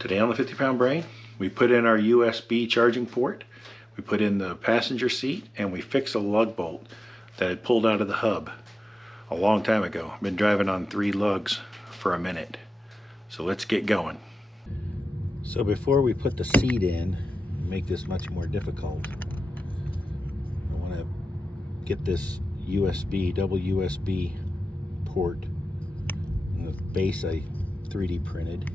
Today on the 50-pound brain, we put in our USB charging port, we put in the passenger seat, and we fixed a lug bolt that had pulled out of the hub a long time ago. I've been driving on 3 lugs for a minute. So let's get going. So before we put the seat in, make this much more difficult, I want to get this double USB port, and the base I 3D printed.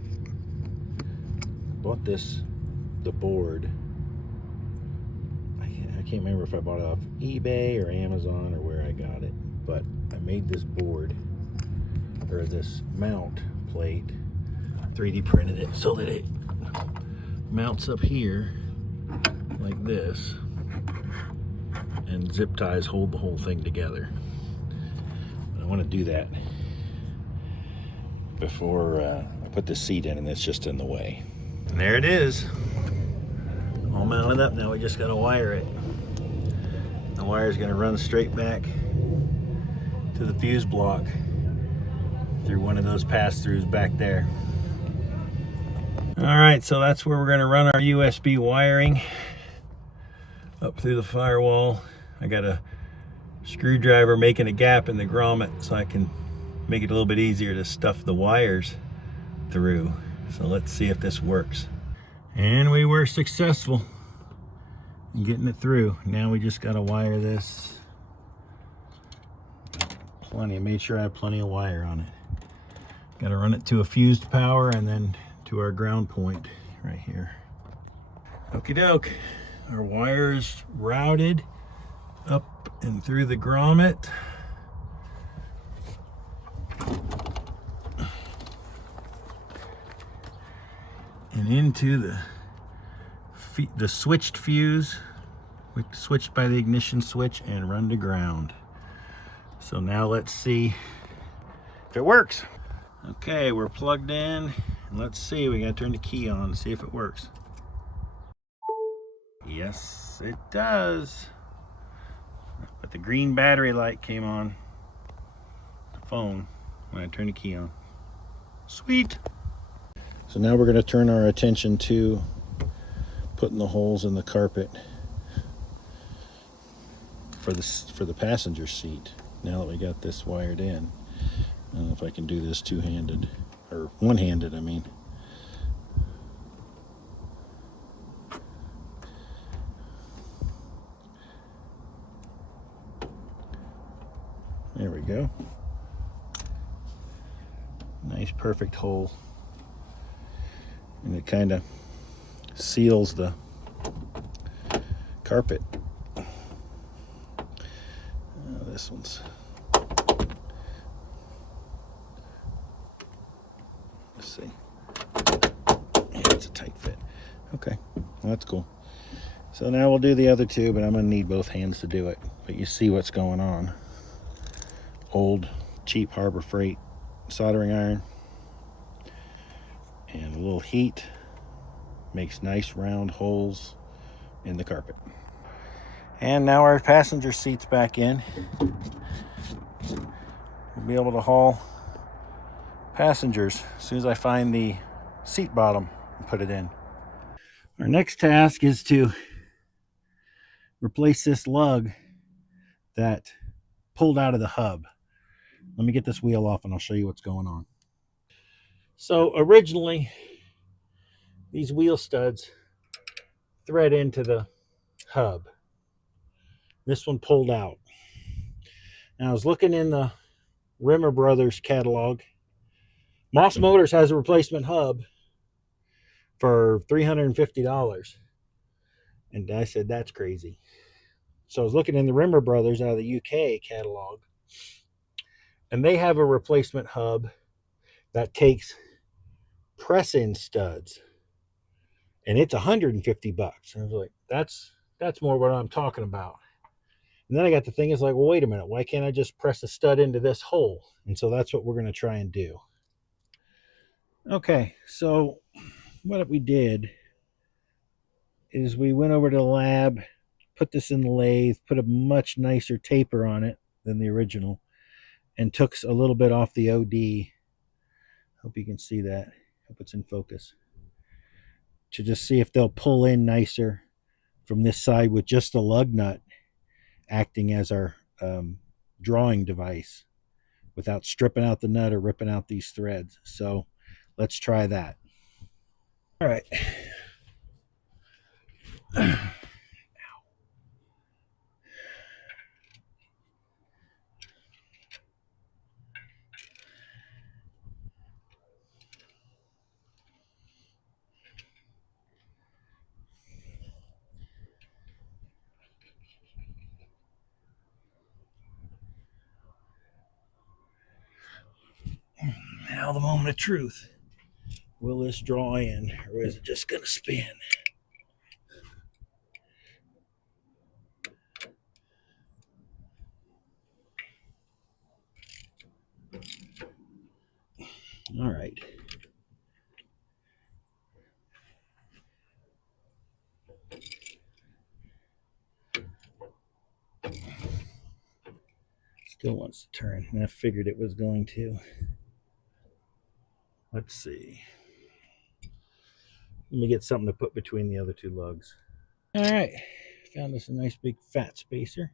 Bought the board. I can't remember if I bought it off eBay or Amazon or where I got it, but I made this board, or this mount plate, 3D printed it so that it mounts up here like this, and zip ties hold the whole thing together. I want to do that before I put the seat in, and it's just in the way. And there it is, all mounted up. Now we just got to wire it. The wire is going to run straight back to the fuse block through one of those pass-throughs back there. All right, so that's where we're going to run our USB wiring, up through the firewall. I got a screwdriver making a gap in the grommet so I can make it a little bit easier to stuff the wires through. So let's see if this works. And we were successful in getting it through. Now we just got to wire this. Plenty. I made sure I have plenty of wire on it. Got to run it to a fused power and then to our ground point right here. Okie doke. Our wire is routed up and through the grommet. And into the switched fuse. We switched by the ignition switch and run to ground. So now let's see if it works. Okay, we're plugged in. Let's see, we gotta turn the key on and see if it works. Yes, it does. But the green battery light came on the phone when I turned the key on. Sweet. So now we're going to turn our attention to putting the holes in the carpet for the passenger seat. Now that we got this wired in, I don't know if I can do this two-handed, or one-handed, I mean. There we go. Nice, perfect hole. And it kind of seals the carpet. This one's, let's see. Yeah, it's a tight fit. Okay, well, that's cool. So now we'll do the other two, but I'm gonna need both hands to do it. But you see what's going on. Old, cheap Harbor Freight soldering iron. And a little heat makes nice round holes in the carpet. And now our passenger seat's back in. We'll be able to haul passengers as soon as I find the seat bottom and put it in. Our next task is to replace this lug that pulled out of the hub. Let me get this wheel off and I'll show you what's going on. So originally, these wheel studs thread into the hub. This one pulled out. Now I was looking in the Rimmer Brothers catalog. Moss Motors has a replacement hub for $350. And I said, that's crazy. So I was looking in the Rimmer Brothers out of the UK catalog. And they have a replacement hub that takes press-in studs, and it's $150. And I was like, that's more what I'm talking about. And then I got to thinking, it's like, well, wait a minute, why can't I just press a stud into this hole? And so that's what we're going to try and do. Okay, so what we did is we went over to the lab, put this in the lathe, put a much nicer taper on it than the original, and took a little bit off the OD. Hope you can see that. Hope it's in focus. to just see if they'll pull in nicer from this side with just the lug nut acting as our drawing device without stripping out the nut or ripping out these threads. So let's try that. All right. Now the moment of truth. Will this draw in or is it just going to spin? All right. Still wants to turn, and I figured it was going to. Let's see. Let me get something to put between the other two lugs. All right. Found us a nice big fat spacer.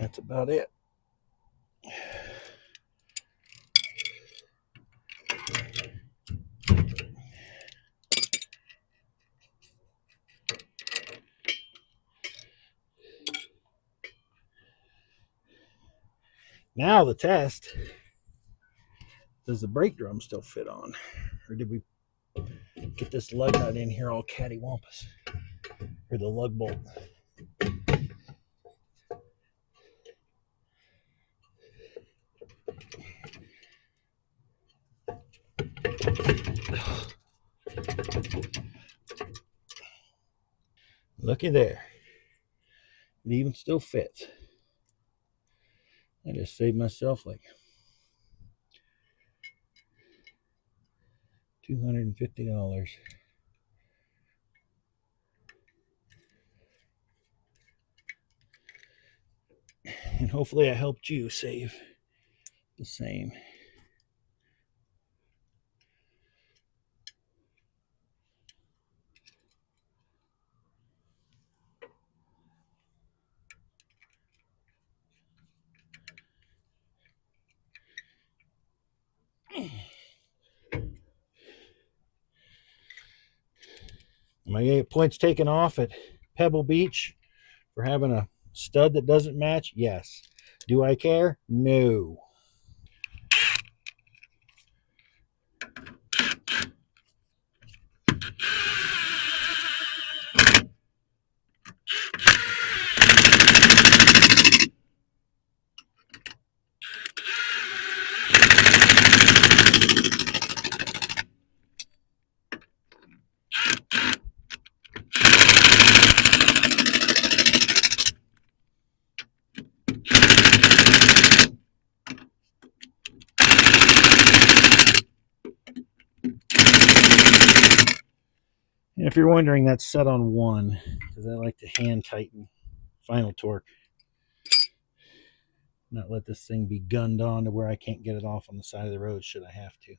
That's about it. Now the test. Does the brake drum still fit on? Or did we get this lug nut in here all cattywampus? Or the lug bolt? Looky there. It even still fits. I just saved myself like $250. And hopefully I helped you save the same. Am I gonna get points taken off at Pebble Beach for having a stud that doesn't match? Yes. Do I care? No. And if you're wondering, that's set on 1 because I like to hand tighten final torque. Not let this thing be gunned on to where I can't get it off on the side of the road should I have to.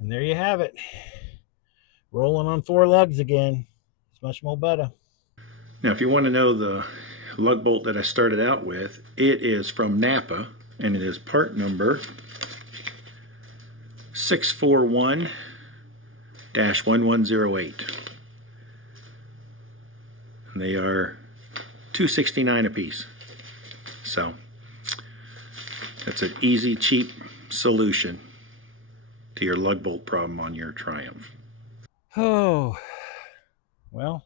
And there you have it. Rolling on 4 lugs again. It's much more better. Now, if you want to know the lug bolt that I started out with, it is from Napa, and it is part number 641-1108. And they are $2.69 a piece. So that's an easy, cheap solution to your lug bolt problem on your Triumph. Oh, well,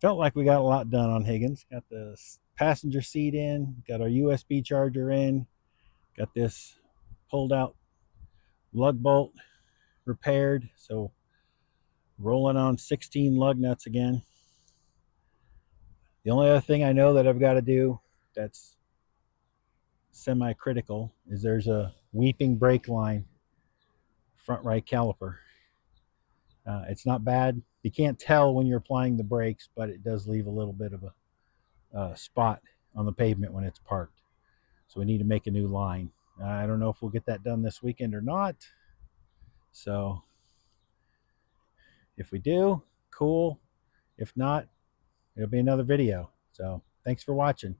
felt like we got a lot done on Higgins. Got the passenger seat in, got our USB charger in, got this pulled out lug bolt repaired. So rolling on 16 lug nuts again. The only other thing I know that I've got to do that's semi-critical is there's a weeping brake line front right caliper. It's not bad. You can't tell when you're applying the brakes, but it does leave a little bit of a spot on the pavement when it's parked. So we need to make a new line. I don't know if we'll get that done this weekend or not. So if we do, cool. If not, it'll be another video. So thanks for watching.